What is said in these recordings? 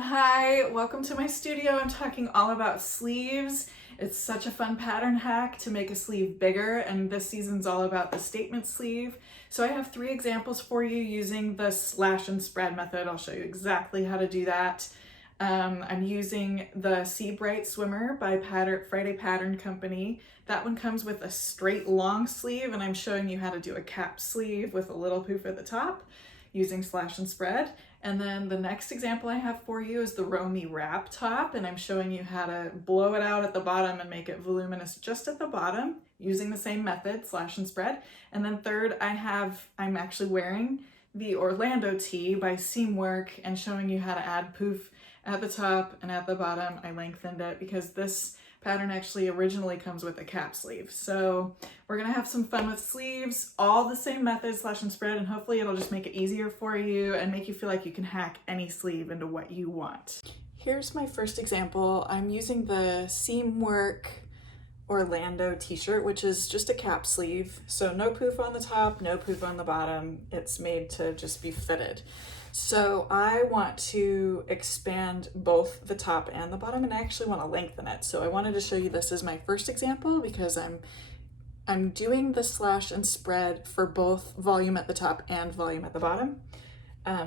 Hi, welcome to my studio. I'm talking all about sleeves. It's such a fun pattern hack to make a sleeve bigger, and this season's all about the statement sleeve. So I have 3 examples for you using the slash and spread method. I'll show you exactly how to do that. I'm using the Sea Bright Swimmer by Friday Pattern Company. That one comes with a straight long sleeve, and I'm showing you how to do a cap sleeve with a little poof at the top using slash and spread. And then the next example I have for you is the Romy wrap top, and I'm showing you how to blow it out at the bottom and make it voluminous just at the bottom using the same method, slash and spread. And then third, I'm actually wearing the Orlando tee by Seamwork and showing you how to add poof at the top and at the bottom. I lengthened it because this pattern actually originally comes with a cap sleeve. So we're gonna have some fun with sleeves, all the same method, slash and spread, and hopefully it'll just make it easier for you and make you feel like you can hack any sleeve into what you want. Here's my first example. I'm using the Seamwork Orlando t-shirt, which is just a cap sleeve. So no poof on the top, no poof on the bottom. It's made to just be fitted. So I want to expand both the top and the bottom, and I actually want to lengthen it. So I wanted to show you this as my first example because I'm doing the slash and spread for both volume at the top and volume at the bottom.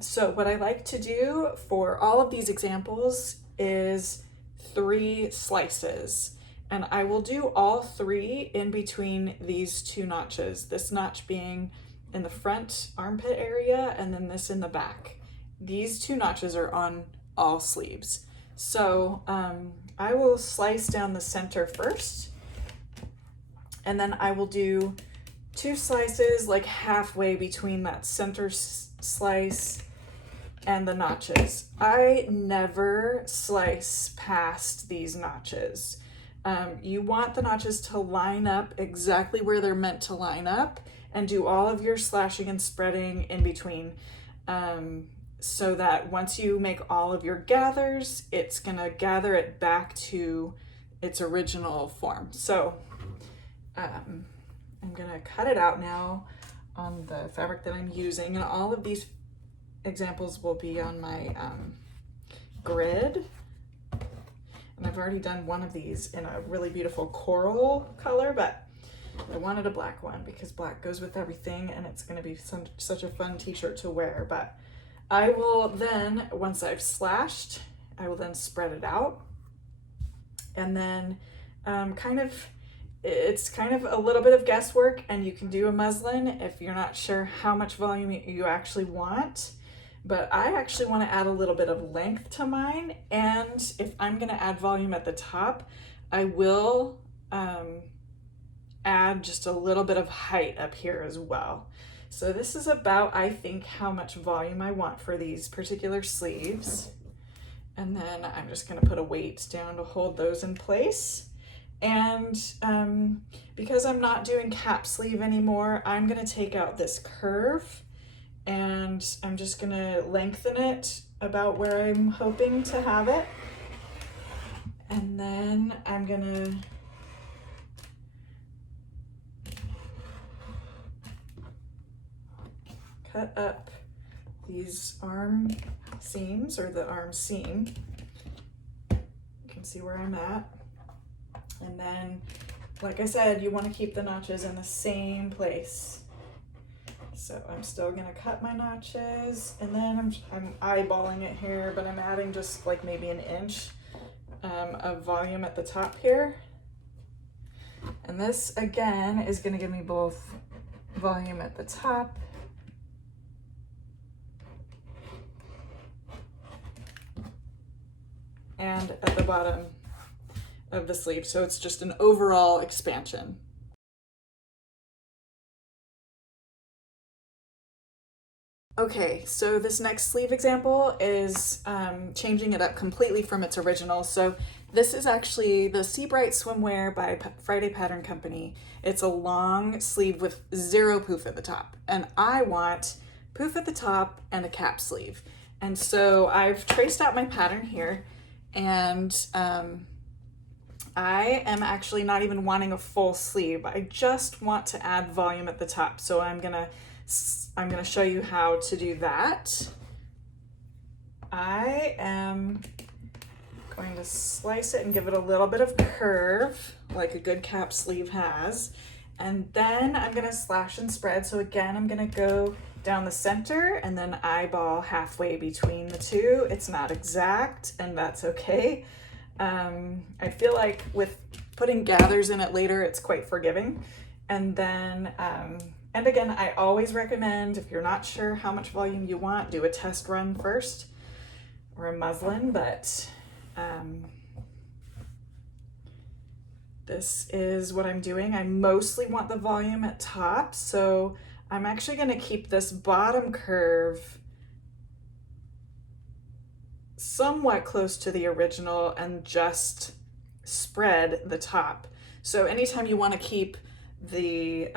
So what I like to do for all of these examples is 3 slices. And I will do all 3 in between these 2 notches, this notch being in the front armpit area and then this in the back. These 2 notches are on all sleeves. So I will slice down the center first, and then I will do 2 slices like halfway between that center slice and the notches. I never slice past these notches. You want the notches to line up exactly where they're meant to line up, and do all of your slashing and spreading in between, so that once you make all of your gathers, it's gonna gather it back to its original form. So I'm gonna cut it out now on the fabric that I'm using, and all of these examples will be on my grid. And I've already done one of these in a really beautiful coral color, but I wanted a black one because black goes with everything, and it's going to be such a fun t-shirt to wear. But I will then, once I've slashed, I will then spread it out. And then it's kind of a little bit of guesswork, and you can do a muslin if you're not sure how much volume you actually want. But I actually want to add a little bit of length to mine, and if I'm going to add volume at the top, I will add just a little bit of height up here as well. So this is about, I think, how much volume I want for these particular sleeves. And then I'm just going to put a weight down to hold those in place. And because I'm not doing cap sleeve anymore, I'm going to take out this curve, and I'm just going to lengthen it about where I'm hoping to have it. And then I'm going to cut up these arm seams, or the arm seam. You can see where I'm at. And then, like I said, you want to keep the notches in the same place. So I'm still gonna cut my notches, and then I'm eyeballing it here, but I'm adding just like maybe an inch of volume at the top here. And this again is gonna give me both volume at the top and at the bottom of the sleeve. So it's just an overall expansion. Okay, so this next sleeve example is changing it up completely from its original. So this is actually the Sea Bright Swimwear by Friday Pattern Company. It's a long sleeve with 0 poof at the top, and I want poof at the top and a cap sleeve. And so I've traced out my pattern here, and I am actually not even wanting a full sleeve. I just want to add volume at the top. So I'm gonna show you how to do that. I am going to slice it and give it a little bit of curve like a good cap sleeve has. And then I'm gonna slash and spread. So again, I'm gonna go down the center and then eyeball halfway between the two. It's not exact and that's okay. I feel like with putting gathers in it later, it's quite forgiving. And then, and again, I always recommend if you're not sure how much volume you want, do a test run first or a muslin, but this is what I'm doing. I mostly want the volume at top, so I'm actually going to keep this bottom curve somewhat close to the original and just spread the top. So anytime you want to keep the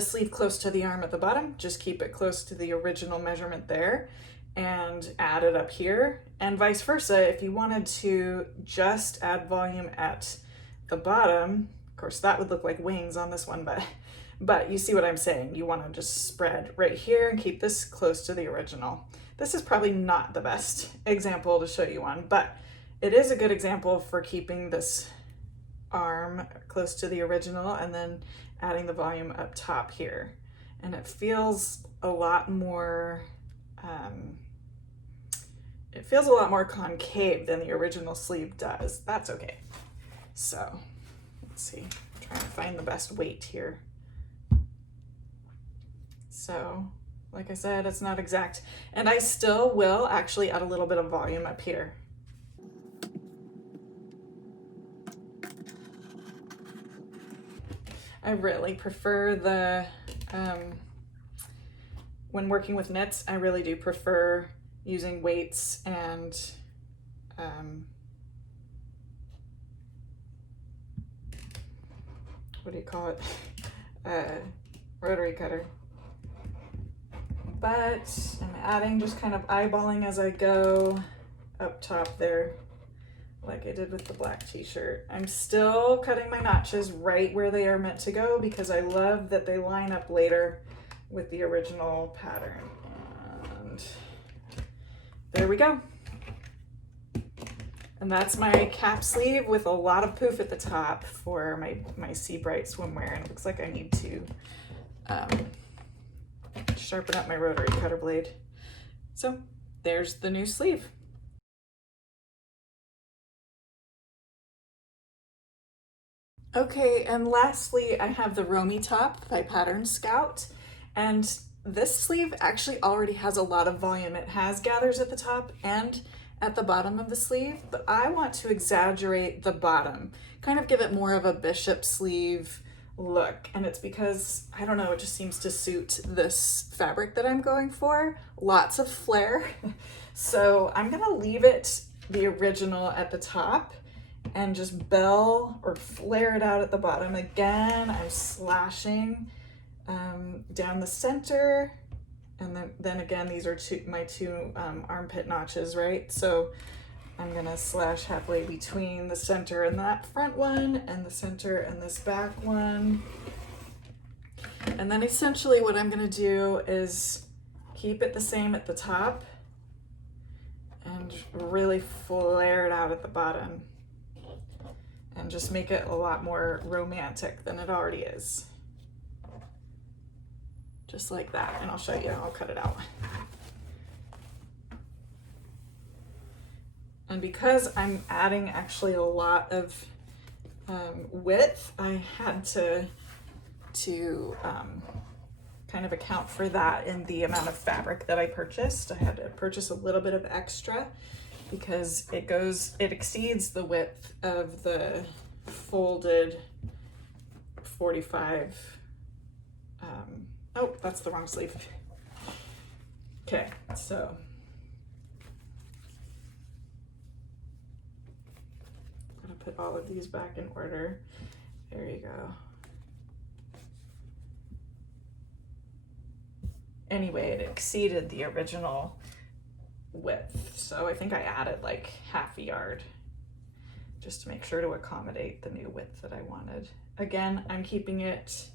sleeve close to the arm at the bottom, just keep it close to the original measurement there and add it up here, and vice versa. If you wanted to just add volume at the bottom, of course that would look like wings on this one, but you see what I'm saying. You want to just spread right here and keep this close to the original. This is probably not the best example to show you on, but it is a good example for keeping this arm close to the original and then adding the volume up top here. And it feels a lot more concave than the original sleeve does. That's okay. So let's see, I'm trying to find the best weight here. So like I said, it's not exact, and I still will actually add a little bit of volume up here. I really prefer the, when working with knits, I really do prefer using weights and what do you call it? Rotary cutter. But I'm adding, just kind of eyeballing as I go up top there, like I did with the black t-shirt. I'm still cutting my notches right where they are meant to go because I love that they line up later with the original pattern. And there we go. And that's my cap sleeve with a lot of poof at the top for my Sea Bright swimwear. And it looks like I need to sharpen up my rotary cutter blade. So there's the new sleeve. Okay, and lastly, I have the Romy top by Pattern Scout. And this sleeve actually already has a lot of volume. It has gathers at the top and at the bottom of the sleeve, but I want to exaggerate the bottom, kind of give it more of a bishop sleeve look. And it's because, I don't know, it just seems to suit this fabric that I'm going for. Lots of flare. So I'm gonna leave it the original at the top and just bell or flare it out at the bottom. Again, I'm slashing down the center, and then again, these are my two armpit notches, right? So I'm gonna slash halfway between the center and that front one, and the center and this back one. And then essentially what I'm gonna do is keep it the same at the top and really flare it out at the bottom and just make it a lot more romantic than it already is. Just like that, and I'll show you, I'll cut it out. And because I'm adding actually a lot of width, I had to kind of account for that in the amount of fabric that I purchased. I had to purchase a little bit of extra because it exceeds the width of the folded 45. Oh, that's the wrong sleeve. Okay, so I'm gonna put all of these back in order. There you go. Anyway, it exceeded the original width, so I think I added like half a yard just to make sure to accommodate the new width that I wanted. Again, I'm keeping it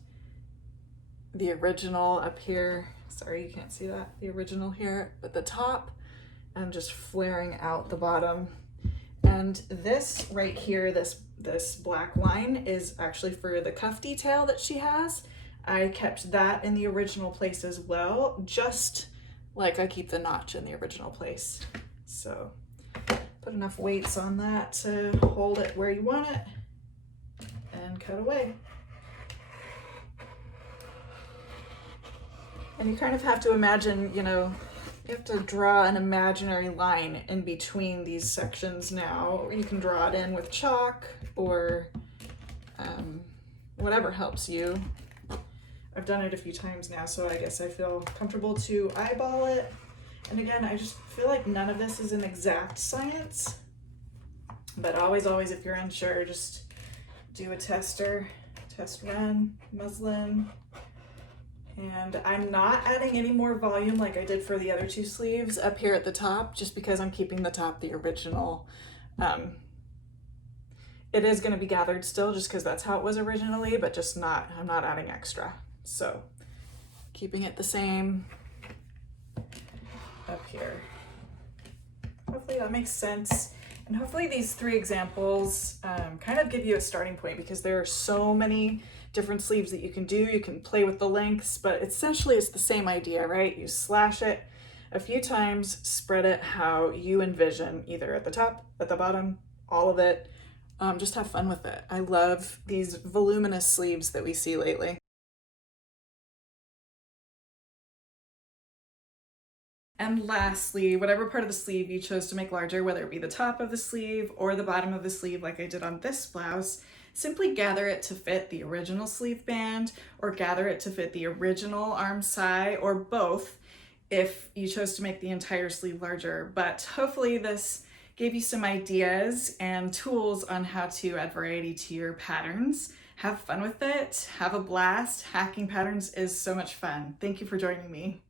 the original up here. Sorry, you can't see that. The original here at the top, and just flaring out the bottom. And this right here, this black line is actually for the cuff detail that she has. I kept that in the original place as well, just like I keep the notch in the original place. So put enough weights on that to hold it where you want it and cut away. And you kind of have to imagine, you know, you have to draw an imaginary line in between these sections now. You can draw it in with chalk or whatever helps you. I've done it a few times now, so I guess I feel comfortable to eyeball it. And again, I just feel like none of this is an exact science, but always, if you're unsure, just do a test run, muslin. And I'm not adding any more volume like I did for the other two sleeves up here at the top, just because I'm keeping the top the original. It is going to be gathered still, just because that's how it was originally, but just not, I'm not adding extra. So keeping it the same up here. Hopefully that makes sense. And hopefully these three examples kind of give you a starting point, because there are so many different sleeves that you can do. You can play with the lengths, but essentially it's the same idea, right? You slash it a few times, spread it how you envision, either at the top, at the bottom, all of it. Just have fun with it. I love these voluminous sleeves that we see lately. And lastly, whatever part of the sleeve you chose to make larger, whether it be the top of the sleeve or the bottom of the sleeve like I did on this blouse, simply gather it to fit the original sleeve band, or gather it to fit the original arm side, or both if you chose to make the entire sleeve larger. But hopefully this gave you some ideas and tools on how to add variety to your patterns. Have fun with it, have a blast. Hacking patterns is so much fun. Thank you for joining me.